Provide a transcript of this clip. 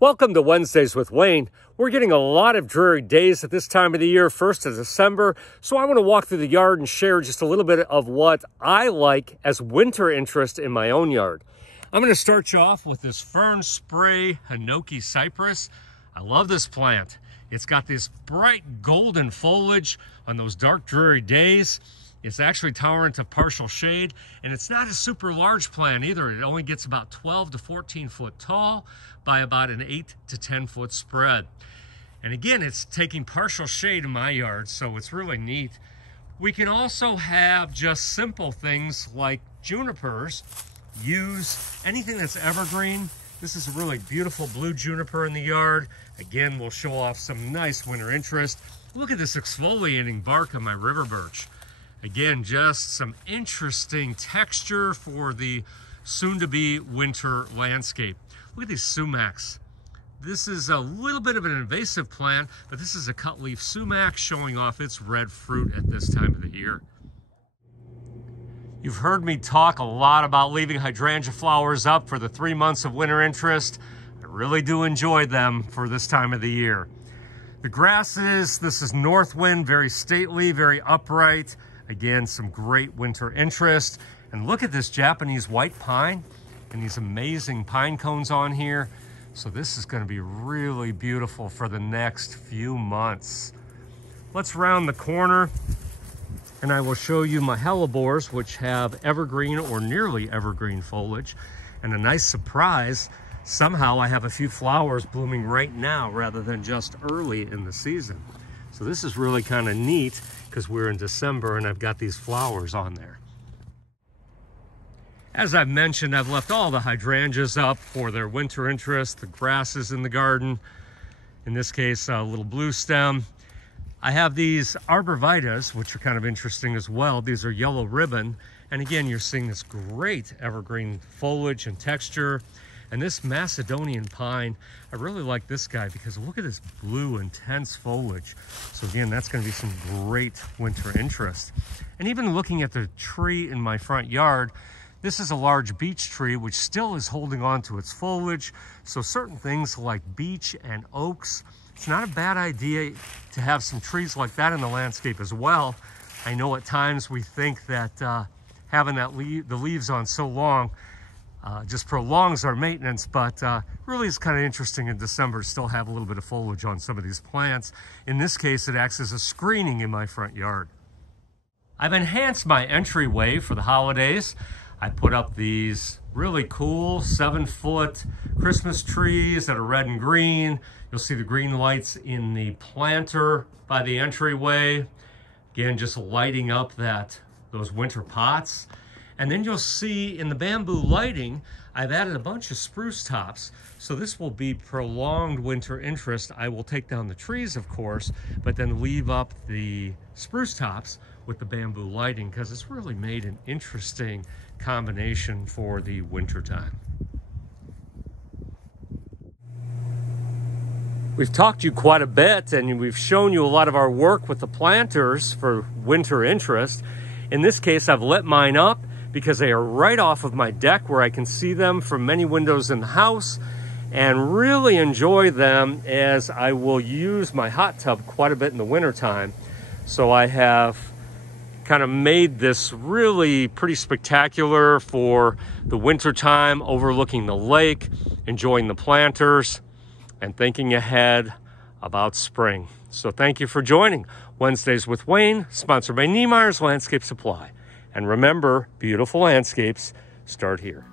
Welcome to Wednesdays with Wayne. We're getting a lot of dreary days at this time of the year, 1st of December, so I want to walk through the yard and share just a little bit of what I like as winter interest in my own yard. I'm going to start you off with this fern spray Hinoki cypress. I love this plant. It's got this bright golden foliage on those dark dreary days. It's actually tolerant to partial shade, and it's not a super large plant either. It only gets about 12 to 14 foot tall by about an 8 to 10 foot spread. And again, it's taking partial shade in my yard, so it's really neat. We can also have just simple things like junipers. Use anything that's evergreen. This is a really beautiful blue juniper in the yard. Again, we'll show off some nice winter interest. Look at this exfoliating bark on my river birch. Again, just some interesting texture for the soon-to-be winter landscape. Look at these sumacs. This is a little bit of an invasive plant, but this is a cut-leaf sumac showing off its red fruit at this time of the year. You've heard me talk a lot about leaving hydrangea flowers up for the 3 months of winter interest. I really do enjoy them for this time of the year. The grasses, this is Northwind, very stately, very upright. Again, some great winter interest. And look at this Japanese white pine and these amazing pine cones on here. So this is going to be really beautiful for the next few months. Let's round the corner and I will show you my hellebores, which have evergreen or nearly evergreen foliage. And a nice surprise, somehow I have a few flowers blooming right now rather than just early in the season. So this is really kind of neat because we're in December and I've got these flowers on there. As I've mentioned, I've left all the hydrangeas up for their winter interest, the grasses in the garden, in this case, a little blue stem. I have these arborvitaes, which are kind of interesting as well. These are yellow ribbon. And again, you're seeing this great evergreen foliage and texture. And this Macedonian pine, I really like this guy because look at this blue, intense foliage. So again, that's going to be some great winter interest. And even looking at the tree in my front yard, this is a large beech tree, which still is holding on to its foliage. So certain things like beech and oaks, it's not a bad idea to have some trees like that in the landscape as well. I know at times we think that having the leaves on so long just prolongs our maintenance, but really it's kind of interesting in December to still have a little bit of foliage on some of these plants. In this case, it acts as a screening in my front yard. I've enhanced my entryway for the holidays. I put up these really cool 7-foot Christmas trees that are red and green. You'll see the green lights in the planter by the entryway. Again, just lighting up those winter pots. And then you'll see in the bamboo lighting, I've added a bunch of spruce tops. So this will be prolonged winter interest. I will take down the trees, of course, but then leave up the spruce tops with the bamboo lighting because it's really made an interesting combination for the winter time. We've talked to you quite a bit and we've shown you a lot of our work with the planters for winter interest. In this case, I've lit mine up because they are right off of my deck where I can see them from many windows in the house and really enjoy them as I will use my hot tub quite a bit in the winter time. So I have kind of made this really pretty spectacular for the winter time, overlooking the lake, enjoying the planters, and thinking ahead about spring. So thank you for joining Wednesdays with Wayne, sponsored by Niemeyer's Landscape Supply. And remember, beautiful landscapes start here.